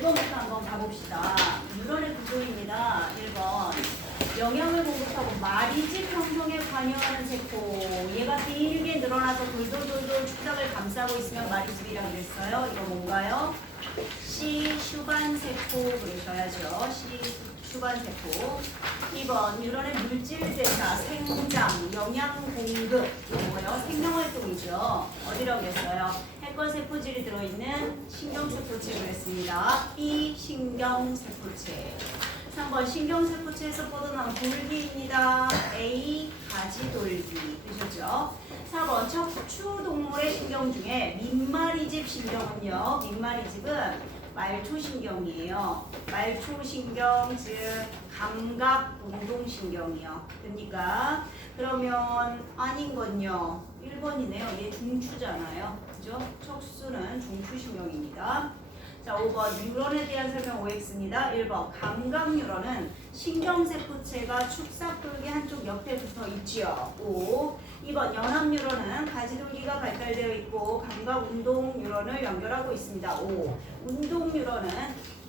1번부터 한번 가봅시다. 뉴런의 구조입니다. 1번. 영양을 공급하고 마리집 형성에 관여하는 세포. 얘가 길게 늘어나서 돌돌돌돌 축삭을 감싸고 있으면 마리집이라고 그랬어요. 이거 뭔가요? C. 슈반세포 그러셔야죠. C. 슈반세포. 2번. 뉴런의 물질대사, 생장, 영양 공급. 이거 뭐예요? 생명활동이죠. 어디라고 그랬어요? 핵과세포질이 들어있는 신경세포체를 했습니다. B. 신경세포체. 3번 신경세포체에서 뻗어나온 돌기입니다. A. 가지돌기. 되셨죠? 4번 척추동물의 신경 중에 민마리집 신경은요. 민마리집은 말초신경이에요. 말초신경 즉 감각운동신경이요. 됩니까? 그러면 아닌 건요. 1번이네요. 얘 중추잖아요. 그죠? 척수는 중추신경입니다. 자, 5번 뉴런에 대한 설명 OX입니다. 1번 감각뉴런은 신경세포체가 축삭돌기 한쪽 옆에 붙어 있지요. 5. 2번 연합뉴런은 가지돌기가 발달되어 있고 감각운동뉴런을 연결하고 있습니다. 5. 운동뉴런은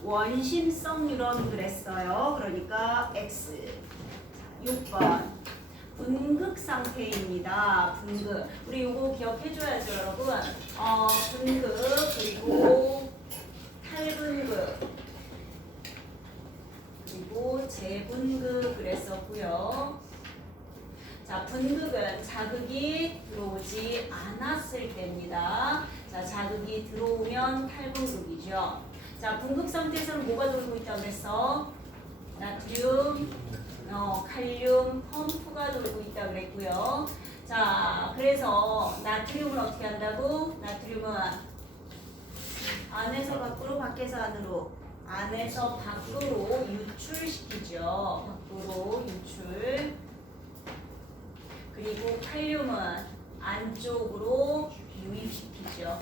원심성 뉴런 그랬어요. 그러니까 X. 6번 분극 상태입니다. 분극. 우리 이거 기억해줘야죠, 여러분. 분극 그리고 탈분극 그리고 재분극 그랬었고요. 자, 분극은 자극이 들어오지 않았을 때입니다. 자, 자극이 들어오면 탈분극이죠. 자, 분극 상태에서는 뭐가 돌고 있다고 그랬어? 나트륨, 칼륨, 펌프가 돌고 있다고 그랬고요. 자, 그래서 나트륨은 어떻게 한다고? 나트륨은 안에서 밖으로, 밖에서 안으로, 안에서 밖으로 유출시키죠. 밖으로 유출. 그리고 칼륨은 안쪽으로 유입시키죠.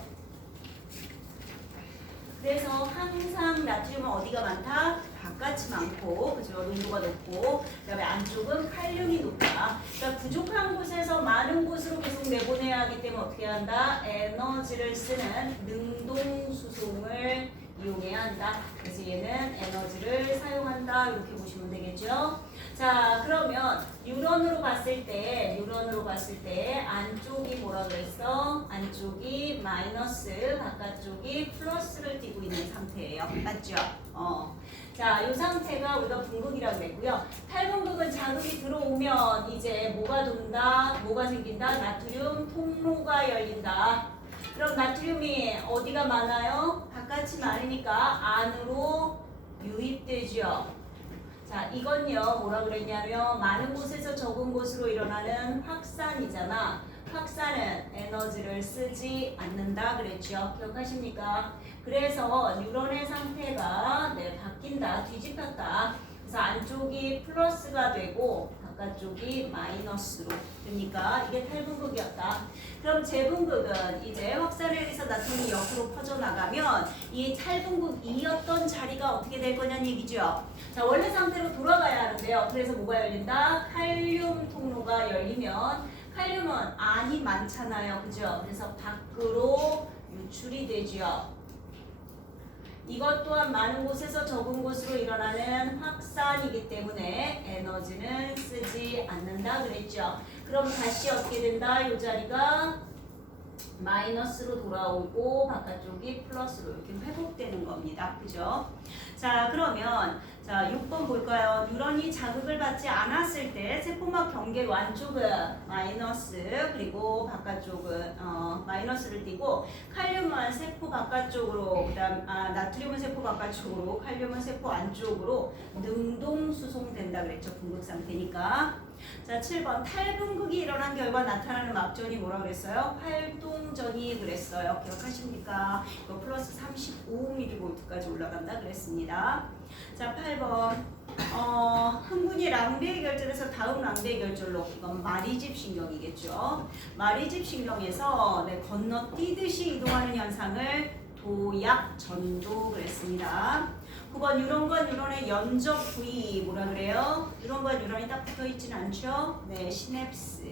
그래서 항상 나트륨은 어디가 많다? 바깥이 많고, 그죠? 농도가 높고, 그 다음에 안쪽은 칼륨이 높다. 그러니까 부족한 곳에서 많은 곳으로 계속 내보내야 하기 때문에 어떻게 한다? 에너지를 쓰는 능동수송을 이용해야 한다. 그래서 얘는 에너지를 사용한다. 이렇게 보시면 되겠죠? 자, 그러면 뉴런으로 봤을 때 안쪽이 뭐라 그랬어? 안쪽이 마이너스, 바깥쪽이 플러스를 띠고 있는 상태예요. 맞죠? 자, 이 상태가 우리가 분극이라고 그랬고요. 탈분극은 자극이 들어오면 이제 뭐가 돈다? 뭐가 생긴다? 나트륨 통로가 열린다. 그럼 나트륨이 어디가 많아요? 바깥이 많으니까 안으로 유입되죠. 자, 이건요, 뭐라 그랬냐면 많은 곳에서 적은 곳으로 일어나는 확산이잖아. 확산은 에너지를 쓰지 않는다 그랬죠. 기억하십니까? 그래서 뉴런의 상태가 바뀐다, 뒤집혔다. 그래서 안쪽이 플러스가 되고 바깥쪽이 마이너스로 됩니까? 이게 탈분극이었다. 그럼 재분극은 이제 확산에 의해서 나트륨이 옆으로 퍼져나가면 이 탈분극이었던 자리가 어떻게 될 거냐는 얘기죠. 자, 원래 상태로 돌아가야 하는데요. 그래서 뭐가 열린다? 칼륨 통로가 열리면 칼륨은 안이 많잖아요. 그죠? 그래서 밖으로 유출이 되죠. 이것 또한 많은 곳에서 적은 곳으로 일어나는 확산이기 때문에 에너지는 쓰지 않는다 그랬죠. 그럼 다시 어떻게 된다? 이 자리가 마이너스로 돌아오고 바깥쪽이 플러스로 이렇게 회복되는 겁니다. 그죠? 자, 그러면 자, 6번 볼까요? 뉴런이 자극을 받지 않았을 때 세포막 경계로 안쪽은 마이너스 그리고 바깥쪽은 마이너스를 띠고 칼륨은 세포 바깥쪽으로 그다음 나트륨은 세포 바깥쪽으로 칼륨은 세포 안쪽으로 능동 수송된다 그랬죠. 분극 상태니까. 자, 7번 탈분극이 일어난 결과 나타나는 막전이 뭐라 그랬어요? 활동전이 그랬어요. 기억하십니까? 이거 플러스 35mV까지 올라간다 그랬습니다. 자, 8번 흥분이 랑베이 결절에서 다음 랑베이 결절로 이건 마리집 신경이겠죠. 마리집 신경에서 건너뛰듯이 이동하는 현상을 도약 전도 그랬습니다. 9번 뉴런과 뉴런의 연접 부위 뭐라 그래요? 뉴런과 뉴런이 딱 붙어 있진 않죠? 네, 시냅스.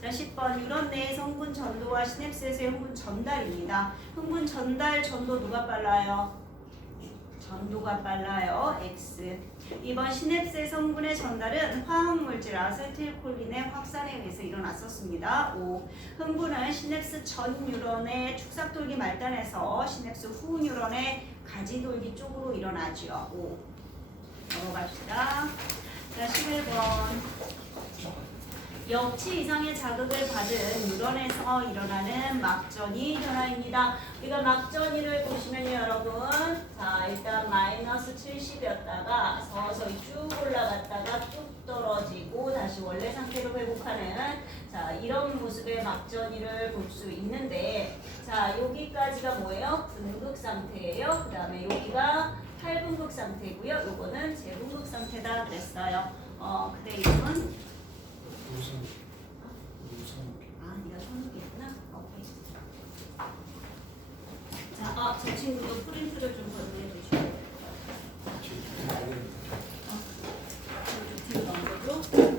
자, 10번 뉴런 내에서 흥분 전도와 시냅스에서의 흥분 전달입니다. 흥분 전달 전도 누가 빨라요? 전도가 빨라요. X. 이번 시냅스의 성분의 전달은 화학물질 아세틸콜린의 확산에 의해서 일어났었습니다. 5. 흥분은 시냅스 전 뉴런의 축삭돌기 말단에서 시냅스 후 뉴런의 가지돌기 쪽으로 일어나죠. 5. 넘어갑시다. 자, 11번. 역치 이상의 자극을 받은 뉴런에서 일어나는 막전이 변화입니다. 우리가 막전이를 보시면요, 여러분. 자, 일단 마이너스 70이었다가 서서히 쭉 올라갔다가 뚝 떨어지고 다시 원래 상태로 회복하는 자, 이런 모습의 막전이를 볼 수 있는데 자, 여기까지가 뭐예요? 분극 상태예요. 그 다음에 여기가 탈분극 상태고요. 요거는 재분극 상태다 그랬어요. 그때 이름은 네가 선욱이구나. 오케이. 자, 저 친구도 프린트를 좀 건네해 주시고. 뒤로 넘겨줘.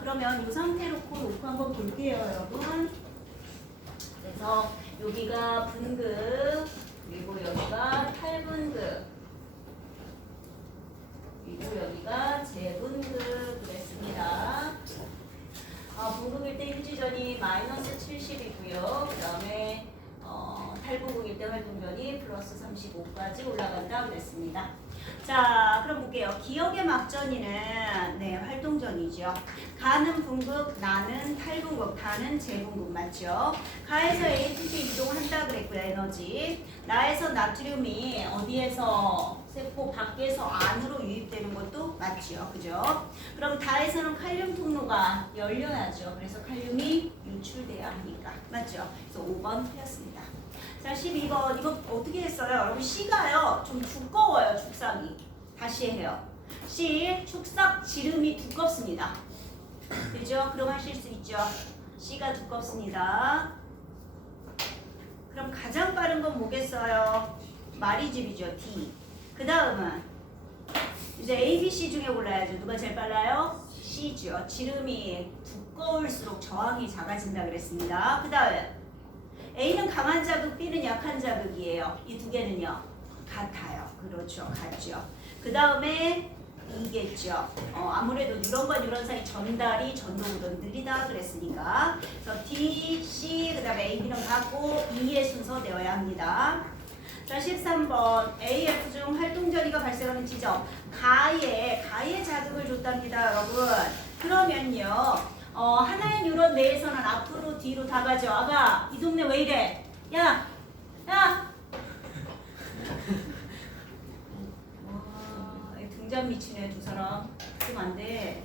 그러면 이 상태 놓고 한번 볼게요, 여러분. 그래서 여기가 분극, 그리고 여기가 탈분극, 그리고 여기가 재분극 그랬습니다. 분극일 때 일지전이 마이너스 70이고요. 그 다음에 탈분극일 때 활동전이 플러스 35까지 올라간다 그랬습니다. 자, 그럼 볼게요. 기억의 막전이는 활동전이죠. 가는 분극, 나는 탈분극, 다는 재분극 맞죠? 가에서 ATP 이동한다 그랬고요. 에너지. 나에서 나트륨이 어디에서 세포 밖에서 안으로 유입되는 것도 맞죠. 그죠? 그럼 다에서는 칼륨 통로가 열려야죠. 그래서 칼륨이 유출돼야 하니까. 맞죠? 그래서 5번 틀렸습니다. 자, 12번. 이거 어떻게 했어요? 여러분 C가요. 좀 두꺼워요. 축삭이. 다시 해요. C. 축삭 지름이 두껍습니다. 그죠? 그럼 하실 수 있죠. C가 두껍습니다. 그럼 가장 빠른 건 뭐겠어요? 마리집이죠. D. 그 다음은 이제 A, B, C 중에 골라야죠. 누가 제일 빨라요? C죠. 지름이 두꺼울수록 저항이 작아진다 그랬습니다. 그 다음 A는 강한 자극, B는 약한 자극이에요. 이 두 개는요. 같아요. 그렇죠. 같죠. 그 다음에 이겠죠. 아무래도 뉴런과 뉴런 사이 전달이 전도보다 느리다 그랬으니까. 그래서 D, C, 그 다음에 A, B는 같고 E의 순서 되어야 합니다. 자, 13번. AF 중 활동전이가 발생하는 지점. 가에 자극을 줬답니다, 여러분. 그러면요. 하나의 뉴런 내에서는 앞으로 뒤로 다 가죠. 아가, 이 동네 왜 이래? 야! 등잔 미치네, 두 사람. 그러면 안 돼.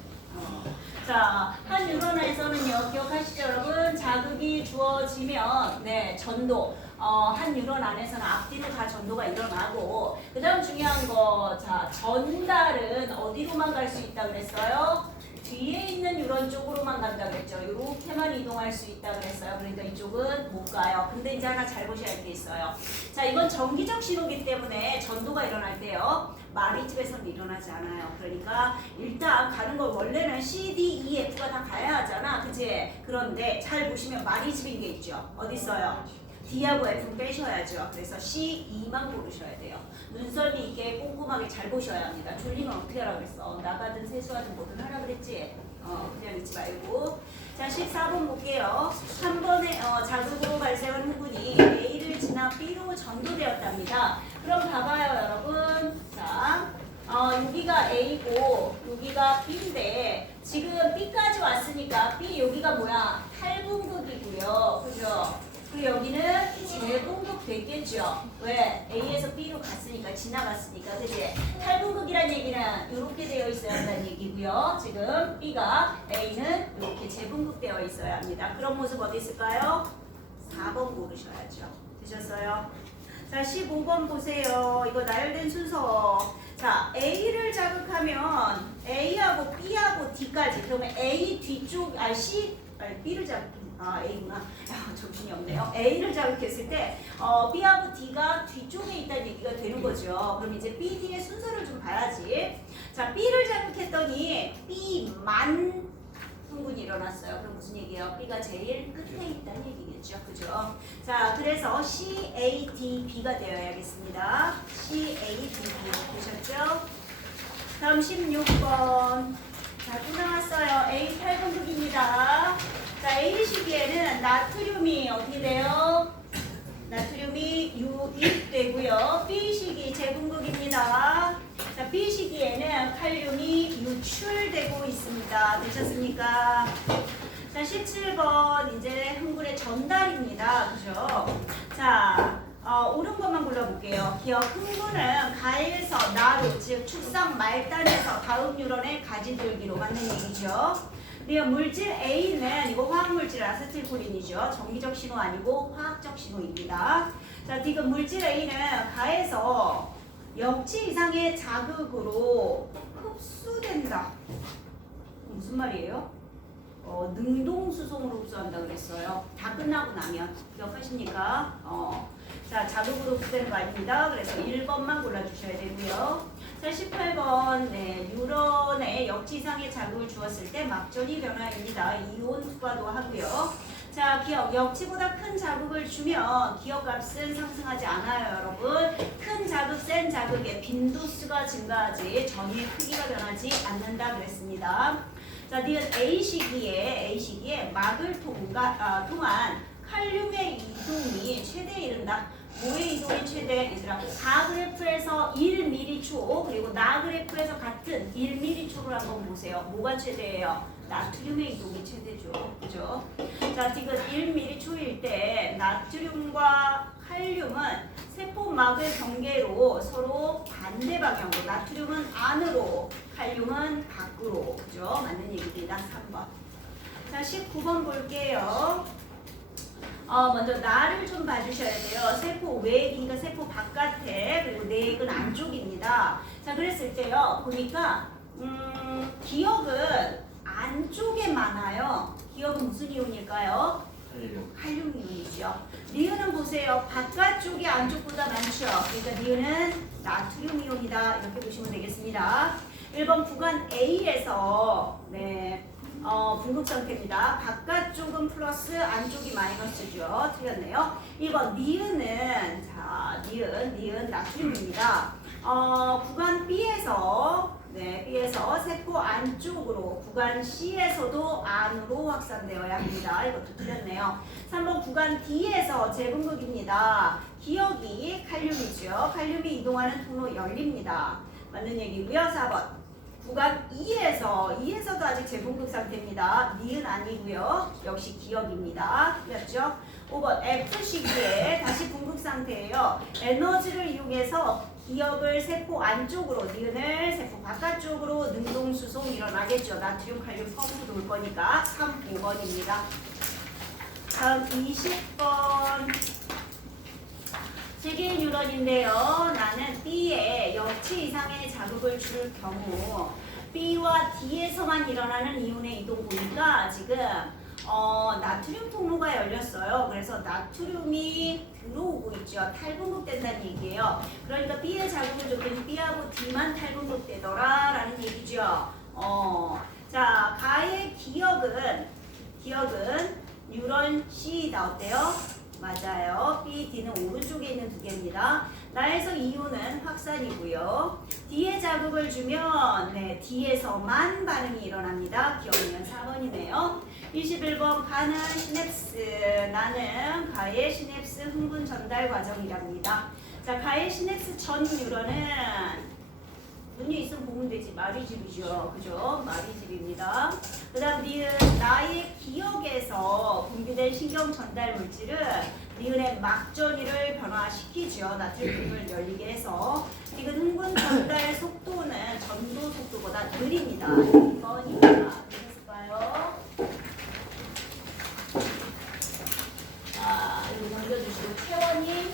자, 한 뉴런에서는요, 기억하시죠, 여러분? 자극이 주어지면, 전도. 한 뉴런 안에서는 앞뒤로 다 전도가 일어나고, 그 다음 중요한 거, 자, 전달은 어디로만 갈 수 있다 그랬어요? 뒤에 있는 뉴런 쪽으로만 간다 그랬죠. 이렇게만 이동할 수 있다 그랬어요. 그러니까 이쪽은 못 가요. 근데 이제 하나 잘 보셔야 할 게 있어요. 자, 이건 정기적 신호기 때문에 전도가 일어날 때요. 마리집에서는 일어나지 않아요. 그러니까 일단 가는 걸 원래는 C, D, E, F가 다 가야 하잖아. 그치? 그런데 잘 보시면 마리집인 게 있죠. 어디 있어요? D하고 F는 빼셔야죠. 그래서 C, E만 고르셔야 돼요. 눈썰미 있게 꼼꼼하게 잘 보셔야 합니다. 졸리면 어떻게 하라고 그랬어? 나가든 세수하든 뭐든 하라 그랬지? 그냥 잊지 말고. 자, 14번 볼게요. 한 번에 자극으로 발생한 흑운이 A를 지나 B로 전도되었답니다. 그럼 봐봐요, 여러분. 자, 여기가 A고 여기가 B인데 지금 B까지 왔으니까 B 여기가 뭐야? 탈분극이고요. 그죠? 그리고 여기는 재분극 됐겠죠. 왜? A에서 B로 갔으니까, 지나갔으니까, 그지? 탈분극이란 얘기는 이렇게 되어 있어야 한다는 얘기고요. 지금 B가 A는 이렇게 재분극 되어 있어야 합니다. 그런 모습 어디 있을까요? 4번 고르셔야죠. 되셨어요? 자, 15번 보세요. 이거 나열된 순서. 자, A를 자극하면 A하고 B하고 D까지. 그러면 A 뒤쪽, B를 자극합니다. A구나. 정신이 없네요. A를 자극했을 때 B하고 D가 뒤쪽에 있다는 얘기가 되는 거죠. 그럼 이제 B, D의 순서를 좀 봐야지. 자, B를 자극했더니 B만 흥분이 일어났어요. 그럼 무슨 얘기예요? B가 제일 끝에 있다는 얘기겠죠. 그죠? 자, 그래서 C, A, D, B가 되어야겠습니다. C, A, D, B 보셨죠? 다음 16번. 자, 또 나왔어요. A 8분극입니다. 자, A 시기에는 나트륨이 어떻게 돼요? 나트륨이 유입되고요. B 시기 재분극입니다. 자, B 시기에는 칼륨이 유출되고 있습니다. 되셨습니까? 자, 17번 이제 흥분의 전달입니다. 그죠? 자, 옳은 것만 골라볼게요. 기억 흥분은 가에서 나로, 즉 축상 말단에서 다음 뉴런의 가지들기로 맞는 얘기죠. 그리고 물질 A는 이거 화학물질 아세틸콜린이죠. 정기적 신호 아니고 화학적 신호입니다. 자, 지금 물질 A는 가에서 0치 이상의 자극으로 흡수된다. 무슨 말이에요? 능동수송으로 흡수한다 그랬어요. 다 끝나고 나면. 기억하십니까? 자, 자극으로 흡수되는 거 아닙니다. 그래서 1번만 골라주셔야 되고요. 자, 18번. 네, 뉴런에 역치 이상의 자극을 주었을 때 막전이 변화입니다. 이온 투과도 하고요. 자, 기억. 역치보다 큰 자극을 주면 기억값은 상승하지 않아요, 여러분. 큰 자극, 센 자극의 빈도수가 증가하지 전위의 크기가 변하지 않는다 그랬습니다. 자, 니은 A 시기에 막을 통한 칼륨의 이동이 최대에 이른다. 뭐의 이동이 최대? 얘들아, 가그래프에서 1m초 그리고 나그래프에서 같은 1m초를 한번 보세요. 뭐가 최대예요? 나트륨의 이동이 최대죠. 그죠? 자, 지금 1m초일 때 나트륨과 칼륨은 세포막을 경계로 서로 반대 방향으로, 나트륨은 안으로, 칼륨은 밖으로. 그죠? 맞는 얘기입니다. 3번. 자, 19번 볼게요. 먼저 나를 좀 봐주셔야 돼요. 세포 외액이니까 세포 바깥에, 그리고 내액은 안쪽입니다. 자, 그랬을 때요. 보니까 기억은 안쪽에 많아요. 기억은 무슨 이온일까요? 칼륨 이온이죠. 니은은 보세요. 바깥쪽이 안쪽보다 많죠. 그러니까 니은은 나트륨 이온이다. 이렇게 보시면 되겠습니다. 1번 구간 A에서 분극 상태입니다. 바깥쪽은 플러스, 안쪽이 마이너스죠. 틀렸네요. 2번 니은은, 자, 니은 나트륨입니다. 구간 B에서 세포 안쪽으로, 구간 C에서도 안으로 확산되어야 합니다. 이것도 틀렸네요. 3번 구간 D에서 재분극입니다. 기억이 칼륨이죠. 칼륨이 이동하는 통로 열립니다. 맞는 얘기고요. 4번 구간 E에서도 아직 재분극 상태입니다. 니은 아니고요. 역시 기억입니다. 틀렸죠? 5번 F 시기에 다시 분극 상태예요. 에너지를 이용해서 기억을 세포 안쪽으로, 니은을 세포 바깥쪽으로 능동수송 일어나겠죠. 나트륨, 칼륨 펌프 돌 거니까 3, 5번입니다. 다음 20번. 세계 뉴런인데요. 나는 B에 역치 이상의 자극을 줄 경우 B와 D에서만 일어나는 이온의 이동 보니까 지금 나트륨 통로가 열렸어요. 그래서 나트륨이 들어오고 있죠. 탈분극된다는 얘기예요. 그러니까 B의 자극을 줬더니 B하고 D만 탈분극되더라 라는 얘기죠. 자, 가의 기억은 뉴런 C다. 어때요? 맞아요. B, D는 오른쪽에 있는 두 개입니다. 나에서 이온은 확산이고요. D에 자극을 주면 D에서만 반응이 일어납니다. 기억은 4번이네요. 21번 가는 시냅스. 나는 가의 시냅스 흥분 전달 과정이랍니다. 자, 가의 시냅스 전 뉴런은 눈이 있으면 보면 되지. 마리집이죠. 그죠? 마리집입니다. 그 다음 니은 나의 기억에서 분비된 신경 전달 물질은 니은의 막전위를 변화시키죠. 나트륨을 열리게 해서. 지금 흥분 전달 속도는 전도 속도보다 느립니다. 2번입니다. 되셨을까요? 자, 이거 넘겨주시고 채원이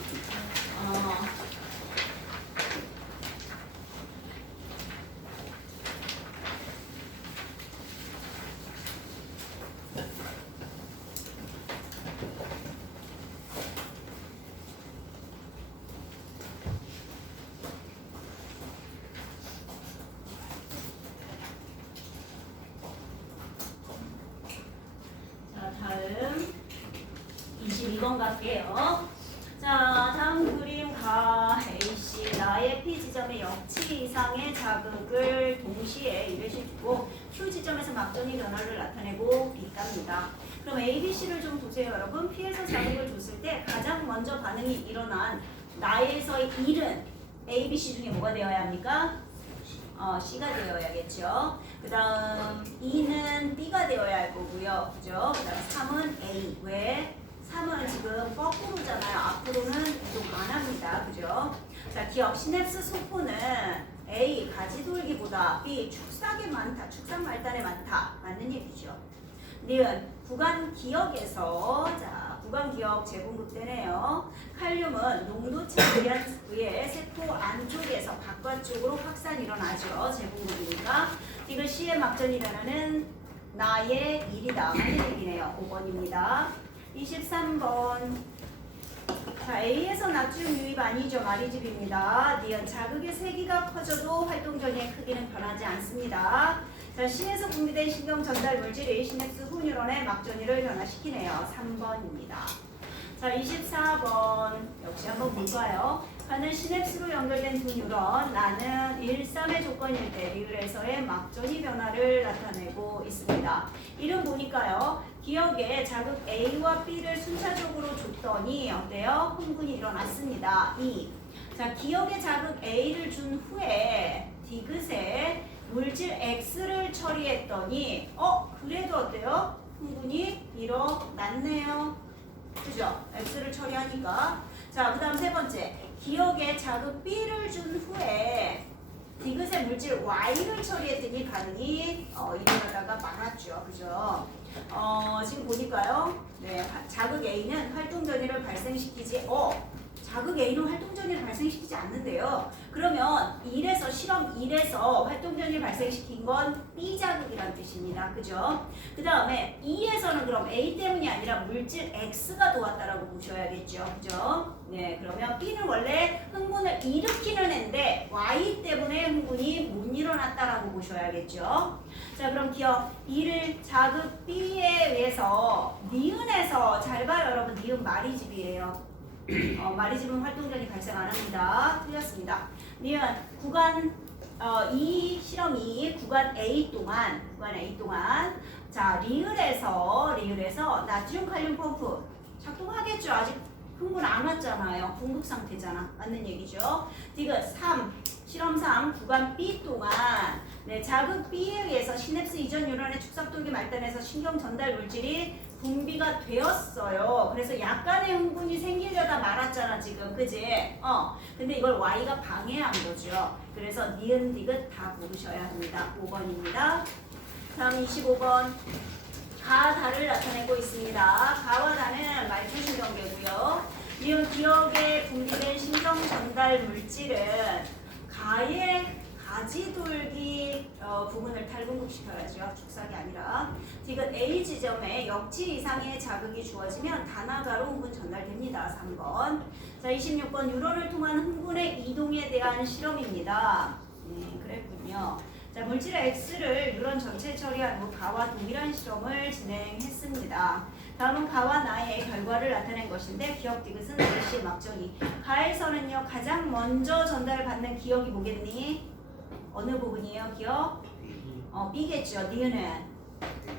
22번 갈게요. 자, 다음 그림 가 A씨 나의 P 지점의 역치 이상의 자극을 동시에 이래시 주고 Q 지점에서 막전이 변화를 나타내고 있답니다. 그럼 A, B, C를 좀 보세요, 여러분. P에서 자극을 줬을 때 가장 먼저 반응이 일어난 나에서의 1은 A, B, C 중에 뭐가 되어야 합니까? C가 되어야겠죠. 그 다음 2는 B가 되어야 할 거고요. 그죠? 그 다음 3은 A. 왜? 3은 지금 거꾸로잖아요. 앞으로는 이동 안 합니다. 그죠? 자, 기억 시냅스 소포는 A. 가지돌기보다 B. 축삭에 많다. 축삭 말단에 많다. 맞는 얘기죠. 니은 구간 기억에서 자 구간 기억 재분급되네요. 칼륨은 농도차에 의해 세포 안쪽에서 바깥쪽으로 확산이 일어나죠. 재분급이니까. 이거 C의 막전이라는 나의 일이다. 맞는 얘기네요. 5번입니다. 23번. 자, A에서 나트륨 유입 아니죠. 마리집입니다. 니은 자극의 세기가 커져도 활동전의 크기는 변하지 않습니다. 자, C에서 분비된 신경 전달 물질이 시냅스 후 뉴런의 막전이를 변화시키네요. 3번입니다. 자, 24번. 역시 한번 볼까요? 하는 시냅스로 연결된 두 뉴런, 나는 1, 3의 조건일 때 리을에서의 막전이 변화를 나타내고 있습니다. 이름 보니까요. 기억에 자극 A와 B를 순차적으로 줬더니 어때요? 흥분이 일어났습니다. 2. 자, 기억에 자극 A를 준 후에 디귿에 물질 X를 처리했더니 그래도 어때요? 흥분이 일어났네요. 그죠? X를 처리하니까. 자, 그 다음 세 번째. 기억에 자극 B를 준 후에 디귿의 물질 Y를 처리했더니 반응이 일어나다가 말았죠. 그죠? 지금 보니까요. 네, 자극 A는 활동 전이를 발생시키지 자극 A는 활동 전이를 발생시키지 않는데요. 그러면 1에서 실험 1에서 활동 전이를 발생시킨 건 B 자극이란 뜻입니다. 그죠? 그 다음에 2에서는 그럼 A 때문이 아니라 물질 X가 도왔다라고 보셔야겠죠. 그죠? 네, 그러면 B는 원래 흥분을 일으키는 애인데 Y 때문에 흥분이 못 일어났다라고 보셔야겠죠. 자, 그럼 기억 1을 자극 B에 의해서 니은에서 잘 봐요, 여러분. 니은 마리집이에요. 마리즘은 활동전이 발생 안 합니다. 틀렸습니다. 니은 구간 이 실험 2 구간 A 동안 자 리을에서 나트륨 칼륨 펌프 작동하겠죠. 아직 흥분 안 왔잖아요. 궁극 상태잖아. 맞는 얘기죠. 디귿 3 실험 3 구간 B 동안 네, 자극 B에 의해서 시냅스 이전 뉴런의 축삭돌기 말단에서 신경 전달 물질이 분비가 되었어요. 그래서 약간의 흥분이 생기려다 말았잖아 지금. 그지? 근데 이걸 Y가 방해한 거죠. 그래서 니은 디귿 다 고르셔야 합니다. 5번입니다. 다음 25번. 가, 다를 나타내고 있습니다. 가와 다는 말초신경계고요. 니은 기억에 분비된 신경 전달 물질은 가의 가지돌기 부분을 탈분급시켜야죠. 축삭이 아니라. 디귿 A 지점에 역치 이상의 자극이 주어지면 다나가로 흥분 전달됩니다. 3번. 자, 26번 뉴런을 통한 흥분의 이동에 대한 실험입니다. 그랬군요. 자, 물질의 X를 뉴런 전체에 처리한 후 가와 동일한 실험을 진행했습니다. 다음은 가와 나의 결과를 나타낸 것인데 기억 디귿은 A씨의 막전이. 가에서는요 가장 먼저 전달받는 기억이 뭐겠니? 어느 부분이에요? 기억? B겠죠. 니은은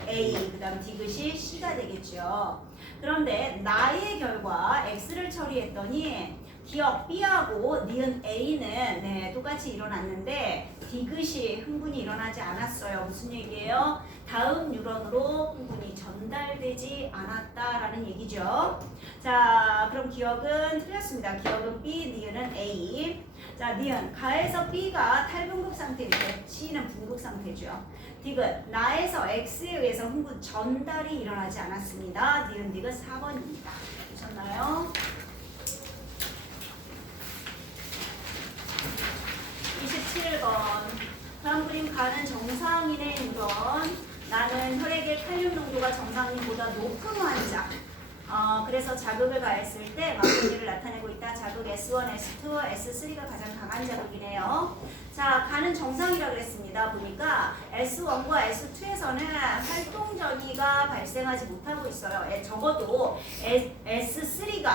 A, 그 다음 디귿이 C가 되겠죠. 그런데 나의 결과 X를 처리했더니 기억 B하고 니은 A는 똑같이 일어났는데 디귿이 흥분이 일어나지 않았어요. 무슨 얘기예요? 다음 뉴런으로 흥분이 전달되지 않았다라는 얘기죠. 자, 그럼 기억은 틀렸습니다. 기억은 B, 니은은 A. 자, 니은 가에서 B가 탈분급 상태인데 C는 분급 상태죠. 디귿 나에서 X에 의해서 흥분 전달이 일어나지 않았습니다. 니은 디귿 4번입니다. 보셨나요? 27번. 다음 그림 가는 정상인의 뉴런. 나는 혈액의 칼륨 농도가 정상인보다 높은 환자. 그래서 자극을 가했을 때 막대기를 나타내고 있다. 자극 S1, S2, S3가 가장 강한 자극이네요. 자, 가는 정상이라고 그랬습니다. 보니까 S1과 S2에서는 활동 전이가 발생하지 못하고 있어요. 적어도 S3가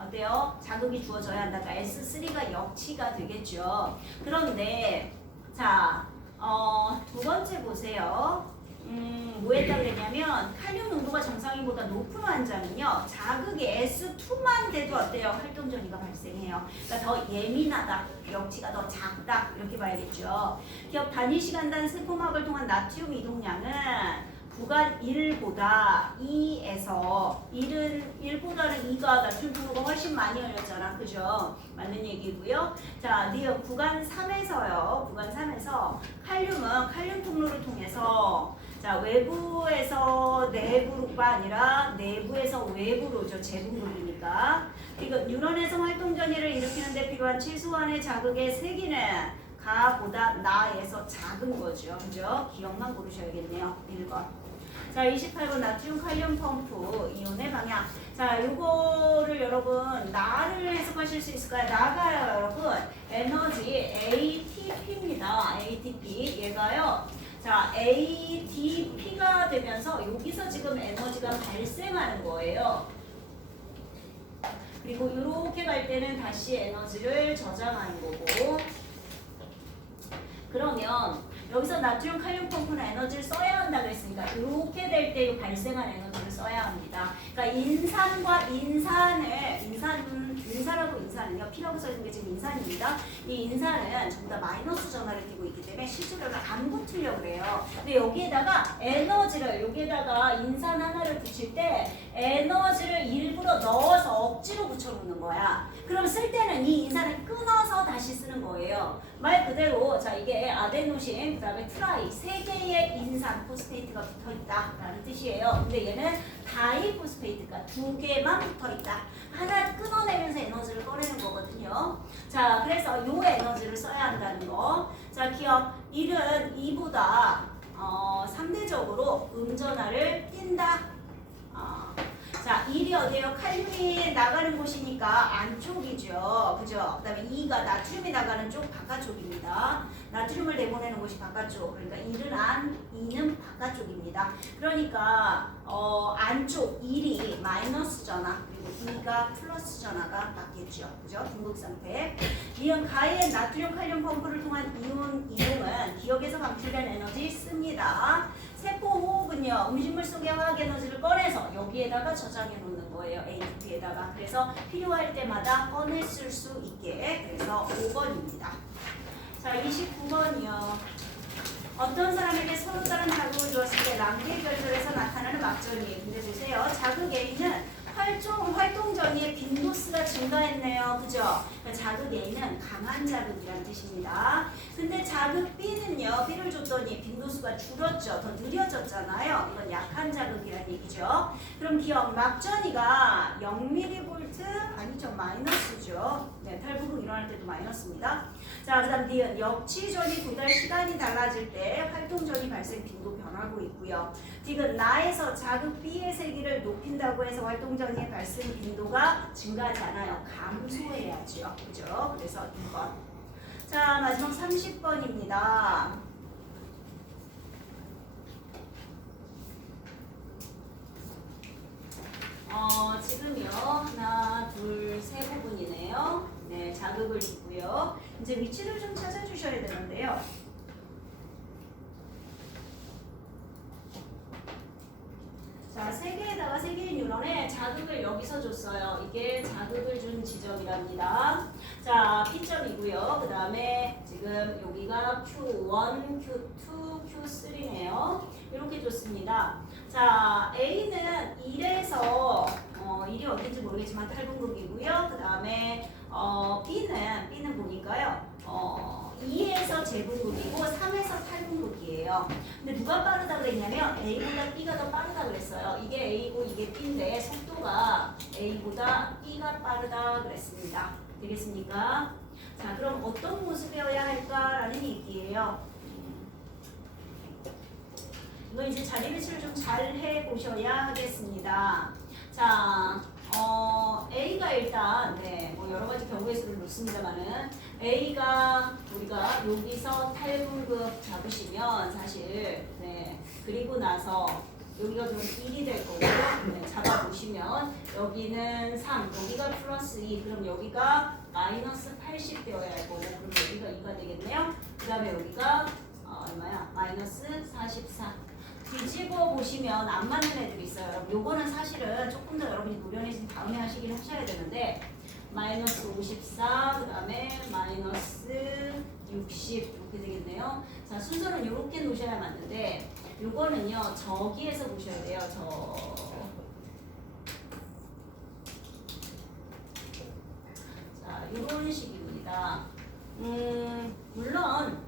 어때요? 자극이 주어져야 한다. 그러니까 S3가 역치가 되겠죠. 그런데 자, 두 번째 보세요. 뭐 했다 그랬냐면 칼륨 농도가 정상인보다 높은 환자는요 자극이 S2만 돼도 어때요? 활동 전이가 발생해요. 그러니까 더 예민하다, 역치가 더 작다 이렇게 봐야겠죠. 기억 단위 시간당 세포막을 통한 나트륨 이동량은 구간 1보다 2에서 1보다는 2가 나트륨 통로가 훨씬 많이 열렸잖아. 그죠? 맞는 얘기고요. 자, 구간 3에서요. 구간 3에서 칼륨은 칼륨 통로를 통해서 자, 외부에서 내부가 아니라 내부에서 외부로죠. 재분급이니까. 이거 뉴런에서 활동 전이를 일으키는 데 필요한 최소한의 자극의 세기는 가보다 나에서 작은 거죠. 그죠? 기억만 고르셔야겠네요. 1번. 자, 28번 나트륨 칼륨 펌프 이온의 방향. 자, 요거를 여러분 나를 해석하실 수 있을까요? 나가요, 여러분. 에너지 ATP입니다. ATP. 얘가요. 자, ATP가 되면서 여기서 지금 에너지가 발생하는 거예요. 그리고 이렇게 갈 때는 다시 에너지를 저장하는 거고. 그러면 여기서 나트륨 칼륨 펌프는 에너지를 써야 한다 그랬으니까 이렇게 될 때 발생한 에너지를 써야 합니다. 그러니까 인산과 인산하고 인산은요. P라고 써있는 게 지금 인산입니다. 이 인산은 전부 다 마이너스 전하를 띠고 있기 때문에 실제로는 안 붙으려고 그래요. 근데 여기에다가 에너지를 여기에다가 인산 하나를 붙일 때 에너지를 일부러 넣어서 억지로 붙여놓는 거야. 그럼 쓸 때는 이 인산을 끊어서 다시 쓰는 거예요. 말 그대로 자 이게 아데노신 그다음에 트라이 세 개의 인산 포스페이트가 붙어있다라는 뜻이에요. 근데 얘는 다이포스페이트가 두 개만 붙어있다. 하나 끊어내면서 에너지를 꺼내는 거거든요. 자, 그래서 요 에너지를 써야 한다는 거. 자, 기억 1은 2보다 3대적으로 음전하를 띈다. 자, 1이 어디에요? 칼륨이 나가는 곳이니까 안쪽이죠. 그죠? 그 다음에 2가 나트륨이 나가는 쪽 바깥쪽입니다. 나트륨을 내보내는 곳이 바깥쪽. 그러니까 1은 안, 2는 바깥쪽입니다. 그러니까 안쪽 1이 마이너스 전하 그리고 2가 플러스 전하가 맞겠죠. 그죠? 중극 상태. 이온 가이엔 나트륨 칼륨 펌프를 통한 이온 이용은 기억에서 방출된 에너지 씁니다. 세포 호흡은요 음식물 속의 화학 에너지를 꺼내서 여기에다가 저장해 놓는 거예요. ATP에다가. 그래서 필요할 때마다 꺼내 쓸 수 있게. 그래서 5번입니다. 자, 29번이요. 어떤 사람에게 서로 다른 자극을 주었을 때 랑게 결절에서 나타나는 막전이에요. 근데 보세요. 자극 A는 활동 전이의 빈도수가 증가했네요. 그죠? 그러니까 자극 A는 강한 자극이라는 뜻입니다. 근데 자극 B는요. B를 줬더니 빈도수가 줄었죠. 더 느려졌잖아요. 이건 약한 자극이라는 얘기죠. 그럼 기억 막전이가 0mV 아니죠. 마이너스죠. 네, 탈부극 일어날 때도 마이너스입니다. 자, 그 다음 D은 역치전이 보다 시간이 달라질 때 활동전이 발생 빈도 변하고 있고요. D는 나에서 자극 B의 세기를 높인다고 해서 활동전이 발생 빈도가 증가하지 않아요. 감소해야죠. 그죠? 그래서 2번. 자, 마지막 30번입니다. 지금요. 하나, 둘, 세 부분이네요. 네, 자극을 주고요. 이제 위치를 좀 찾아주셔야 되는데요. 자, 세 개에다가 세 개의 뉴런에 자극을 여기서 줬어요. 이게 자극을 준 지점이랍니다. 자, P점이고요. 그 다음에 지금 여기가 Q1, Q2, Q3네요. 이렇게 줬습니다. 자, A는 1에서 1이 어딘지 모르겠지만 탈분극이고요. 그 다음에 B는 보니까요. 2에서 재분극이고 3에서 탈분극이에요. 근데 누가 빠르다 그랬냐면 A보다 B가 더 빠르다 그랬어요. 이게 A고 이게 B인데 속도가 A보다 B가 빠르다 그랬습니다. 되겠습니까? 자, 그럼 어떤 모습이어야 할까라는 얘기예요. 이거 이제 자리 배치를 좀 잘 해보셔야 하겠습니다. 자, A가 일단 뭐 여러 가지 경우의 수를 놓습니다만은 A가 우리가 여기서 탈분급 잡으시면 사실 그리고 나서 여기가 그럼 1이 될 거고요. 잡아보시면 여기는 3, 여기가 플러스 2, 그럼 여기가 마이너스 80 되어야 할 거고, 그럼 여기가 2가 되겠네요. 그 다음에 여기가 얼마야? 마이너스 44. 뒤집어 보시면 안 맞는 애들이 있어요. 여러분, 요거는 사실은 조금 더 여러분이 노련해진 다음에 하시긴 하셔야 되는데, 마이너스 54, 그 다음에 마이너스 60 이렇게 되겠네요. 자, 순서는 이렇게 놓으셔야 맞는데, 요거는요 저기에서 보셔야 돼요. 자, 이런 식입니다. 물론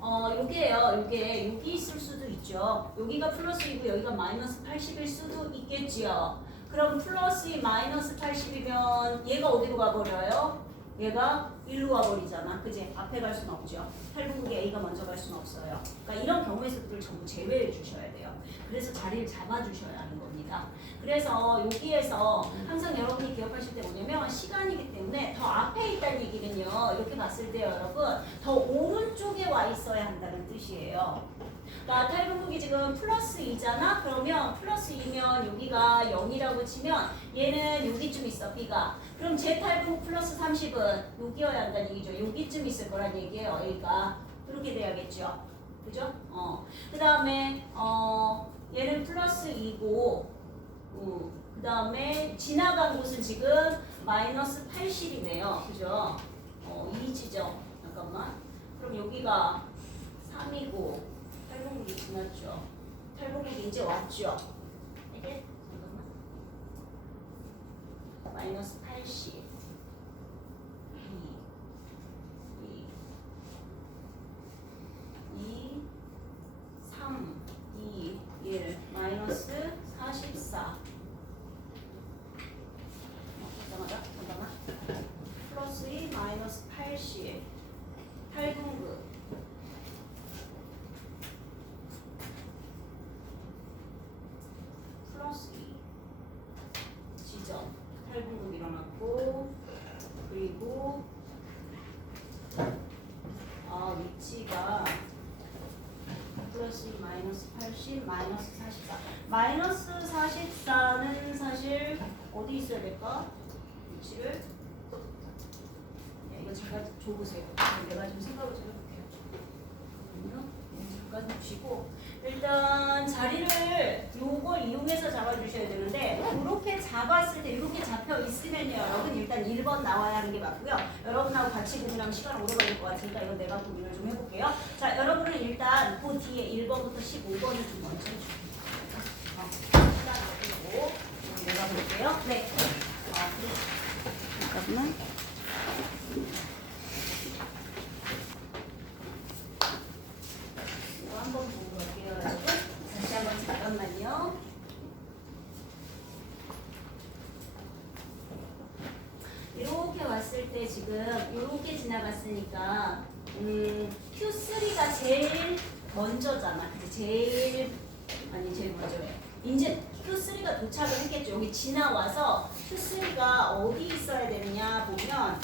요게요. 요게 여기 있을 수도 있죠. 여기가 플러스이고 여기가 마이너스 80일 수도 있겠지요. 그럼 플러스 2 마이너스 80이면 얘가 어디로 가버려요? 얘가 1로 가버리잖아. 그지? 앞에 갈 수는 없죠. 탈분국에 A가 먼저 갈 수는 없어요. 그러니까 이런 경우에서들 전부 제외해 주셔야 돼요. 그래서 자리를 잡아주셔야 하는 겁니다. 그래서 여기에서 항상 여러분이 기억하실 때 뭐냐면 시간이기 때문에 더 앞에 있다는 얘기는요. 이렇게 봤을 때 여러분 더 오른쪽에 와 있어야 한다는 뜻이에요. 그러니까 탈분국이 지금 플러스 2잖아? 그러면 플러스 2면 여기가 0이라고 치면 얘는 여기쯤 있어, B가. 그럼 제 탈분국 플러스 30은 여기여야 한다는 얘기죠. 여기쯤 있을 거란 얘기예요, A가. 이렇게 돼야겠죠. 그죠? 그 다음에 얘는 플러스 2고 그 다음에 지나간 곳은 지금 마이너스 80이네요. 그죠? 2지죠. 잠깐만. 그럼 여기가 3이고 탈분국이 지났죠. 탈분국이 이제 왔죠. 이게 잠깐만. 마이너스 80. 2, 3, 2, 1, 마이너스 44. 잠깐만. 플러스 2, 마이너스 80. 탈분국. 플러스 2. 지점. 탈분국 일어났고, 그리고 위치가 플러스 2, 마이너스 80, 마이너스 44. 마이너스 44는 사실 어디 있어야 될까? 위치를. 이거 잠깐 줘보세요. 내가 좀 생각을 좀 해볼게요. 잠깐 주시고 일단 자리를 요걸 이용해서 잡아주셔야 되는데 이렇게 잡았을 때 이렇게 잡혀 있으면요 여러분 일단 1번 나와야 하는 게 맞고요. 여러분하고 같이 고민하면 시간 오래 걸릴 것 같으니까 이건 내가 고민을 좀 해볼게요. 자, 여러분은 일단 그 뒤에 1번부터 15번을 좀 먼저 해주세요. 시간 어디고 내가 볼게요. 네. 잠깐만. 이거 한번 보고 갈게요, 여러분. 다시 한번 잠깐만요. 이렇게 왔을 때 지금 이렇게 지나갔으니까 Q3가 제일 먼저잖아. 그치? 제일 먼저예요. 이제 Q3가 도착을 했겠죠. 여기 지나와서 Q3가 어디 있어야 되느냐 보면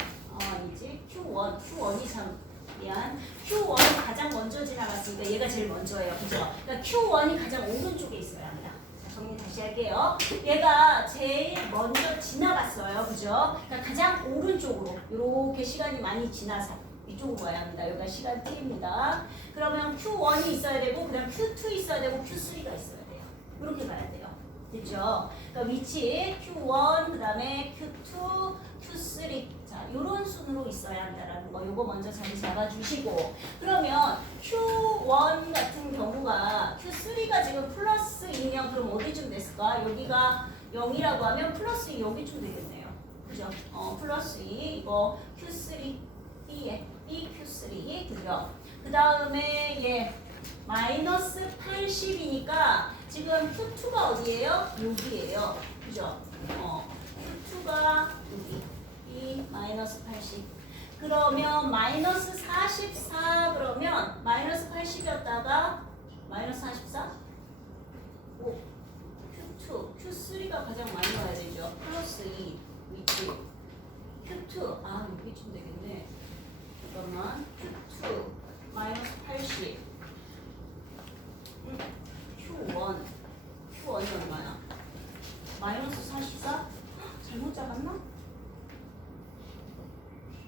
이제 Q1이 참 미안. Q1이 가장 먼저 지나갔으니까 얘가 제일 먼저예요. 그죠? 그러니까 Q1이 가장 오른쪽에 있어야 합니다. 자, 정리 다시 할게요. 얘가 제일 먼저 지나갔어요. 그죠? 그러니까 가장 오른쪽으로 이렇게 시간이 많이 지나서 이쪽으로 와야 합니다. 여기가 시간 T입니다. 그러면 Q1이 있어야 되고 그 다음 Q2 있어야 되고 Q3가 있어야 돼요. 이렇게 가야 돼요. 됐죠? 그러니까 위치 Q1 그 다음에 Q2, Q3 자 요런 순으로 있어야 한다라는 거 요거 먼저 자리 잡아주시고 그러면 Q1 같은 경우가 Q3가 지금 플러스 2면 그럼 어디쯤 됐을까? 여기가 0이라고 하면 플러스 2 여기쯤 되겠네요. 그죠? 플러스 2 이거 Q3 B에 BQ3 그죠? 그 다음에 얘 마이너스 80이니까 지금 Q2가 어디예요? 여기예요. 그죠? Q2가 여기. 이 마이너스 80. 그러면 마이너스 44 그러면 마이너스 80이었다가 마이너스 44? 오. Q2, Q3가 가장 많이 와야 되죠. 플러스 2 위치. Q2, 아 여기쯤 되겠네. 잠깐만. Q2 마이너스 80. Q1, Q1이 얼마야? 마이너스 44? 잘못 잡았나?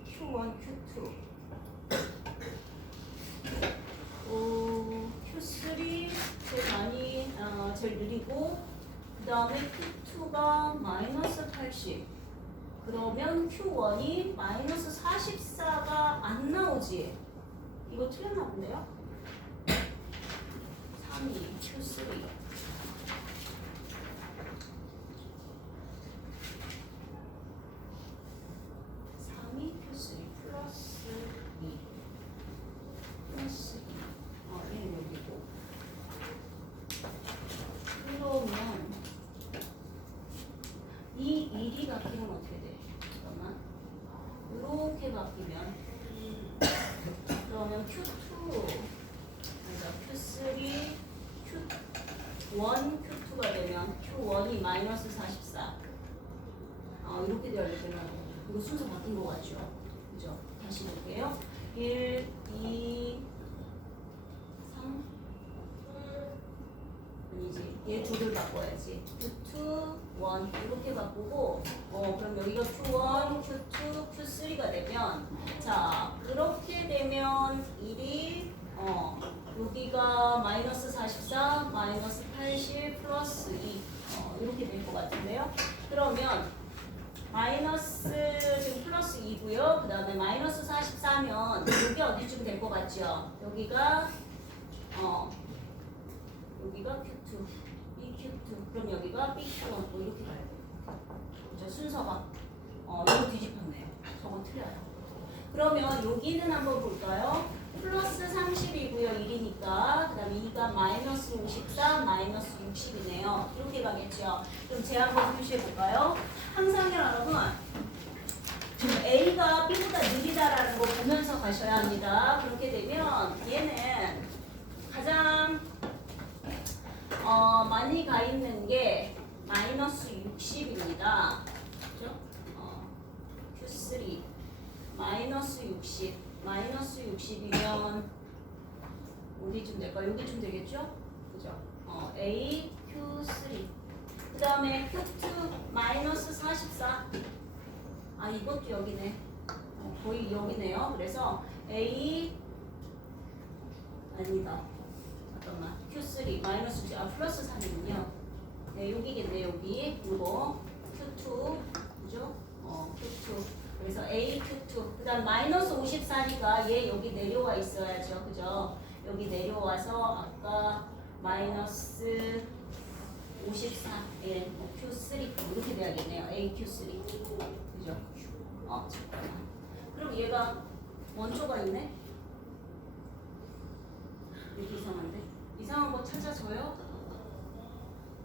Q1, Q2. Q3 제일 많이 제일 느리고 그 다음에 Q2가 마이너스 80. 그러면 Q1이 마이너스 44가 안 나오지. 이거 틀렸나 본데요? 3이 Q3. Q3 플러스 2 플러스 2 얘는 여기고 그러면 이 1이 바뀌면 어떻게 돼? 잠깐만 이렇게 바뀌면 그러면 Q2 그러니까 Q3 Q1 Q2가 되면 Q1이 마이너스 44 이렇게 되어야 되면 이거 순서 바뀐 거 같죠? 그죠? 다시 볼게요. 1, 2, 3 아니지. 얘 둘을 바꿔야지. Q2, 1 이렇게 바꾸고 그럼 여기가 Q1, Q2, Q3가 되면 자 그렇게 되면 1이 여기가 마이너스 44, 마이너스 80, 플러스 2 이렇게 될 것 같은데요. 그러면 마이너스 지금 플러스 2고요. 그 다음에 마이너스 44면 여기 어디쯤 될 것 같죠? 여기가 여기가 Q2, 이 Q2. 그럼 여기가 B1 뭐 이렇게 가야 돼요. 그죠? 순서가 이거 뒤집혔네요. 저거 틀려요. 그러면 여기는 한번 볼까요? 플러스 30이고요. 1이니까 그 다음에 2가 마이너스 54, 마이너스 60이네요. 이렇게 가겠죠. 그럼 제 한번 표시해 볼까요? 항상 여러분 지금 A가 B보다 느리다라는 거 보면서 가셔야 합니다. 그렇게 되면 얘는 가장 많이 가 있는 게 마이너스 60입니다. 그죠? Q3 마이너스 60 마이너스 60이면 어디쯤 될까? 여기쯤 되겠죠? 그죠? A, Q3 그 다음에 Q2 마이너스 44 이것도 여기네. 거의 여기네요. 그래서 A 아니다. 잠깐만. Q3 마이너스 60 플러스 3이군요. 네, 여기겠네. 여기 이거 Q2 그죠? Q2 그래서 A, Q2 그 다음 마이너스 54니까 얘 여기 내려와 있어야죠. 그죠? 여기 내려와서 아까 마이너스 54 Q3 이렇게 돼야겠네요. A, Q3 그죠? 잠깐만. 그럼 얘가 원초가 있네? 이렇게 이상한데? 이상한 거 찾아줘요?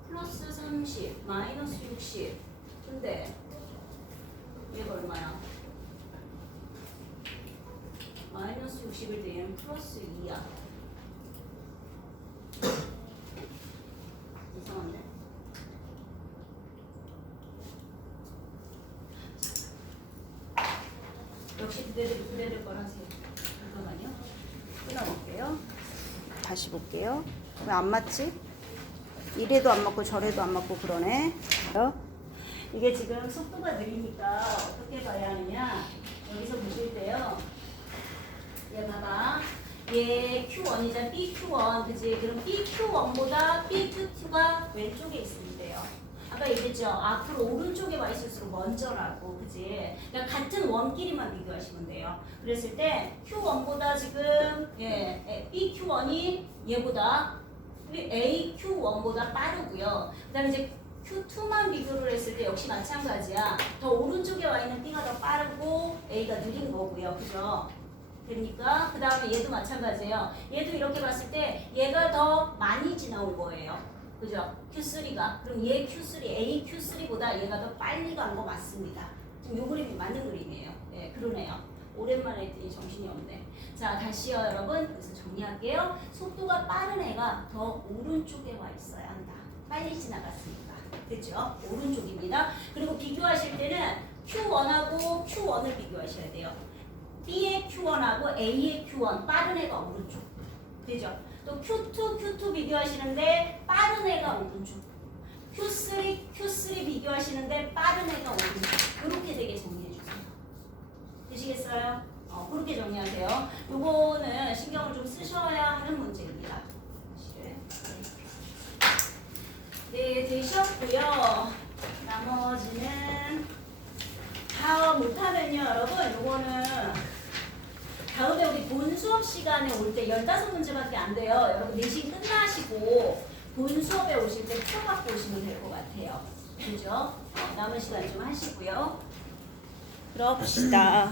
플러스 30 마이너스 60 근데 얘가 얼마야? 마이너스 60일 때 얘는 플러스 2야. 이상한데? 역시 그대들 걸 하세요. 잠깐만요. 끊어볼게요. 다시 볼게요. 왜 안 맞지? 이래도 안 맞고 저래도 안 맞고 그러네. 이게 지금 속도가 느리니까 어떻게 봐야 하느냐? 여기서 보실 때요. 얘 봐봐. 얘 Q1이잖아. BQ1. 그치? 그럼 BQ1보다 BQ2가 왼쪽에 있으면 돼요. 아까 얘기했죠? 앞으로 오른쪽에 와 있을수록 먼저라고. 그치? 그러니까 같은 원끼리만 비교하시면 돼요. 그랬을 때 Q1보다 지금 BQ1이 얘보다 AQ1보다 빠르고요. 그 다음에 이제 Q2만 비교를 했을 때 역시 마찬가지야. 더 오른쪽에 와 있는 B가 더 빠르고 A가 느린 거고요. 그죠? 그러니까 그 다음에 얘도 마찬가지예요. 얘도 이렇게 봤을 때 얘가 더 많이 지나올 거예요. 그죠? Q3가. 그럼 얘 Q3, A Q3보다 얘가 더 빨리 간 거 맞습니다. 지금 요 그림이 맞는 그림이에요. 네, 그러네요. 오랜만에 했더니 정신이 없네. 자, 다시요, 여러분. 그래서 정리할게요. 속도가 빠른 애가 더 오른쪽에 와 있어야 한다. 빨리 지나갔으니까. 됐죠? 오른쪽입니다. 그리고 비교하실 때는 Q1하고 Q1을 비교하셔야 돼요. B의 Q1하고 A의 Q1 빠른 애가 오른쪽. 되죠? 또 Q2, Q2 비교하시는데 빠른 애가 오른쪽. Q3 비교하시는데 빠른 애가 오른쪽. 이렇게 되게 정리해 주세요. 되시겠어요? 그렇게 정리하세요. 요거는 신경을 좀 쓰셔야 하는 문제입니다. 네, 되셨고요. 나머지는 다 못하면요, 여러분, 요거는 다음에 우리 본 수업 시간에 올 때 15문제밖에 안 돼요. 여러분 내신 끝나시고 본 수업에 오실 때 표 갖고 오시면 될 것 같아요. 그죠? 남은 시간 좀 하시고요. 들어봅시다.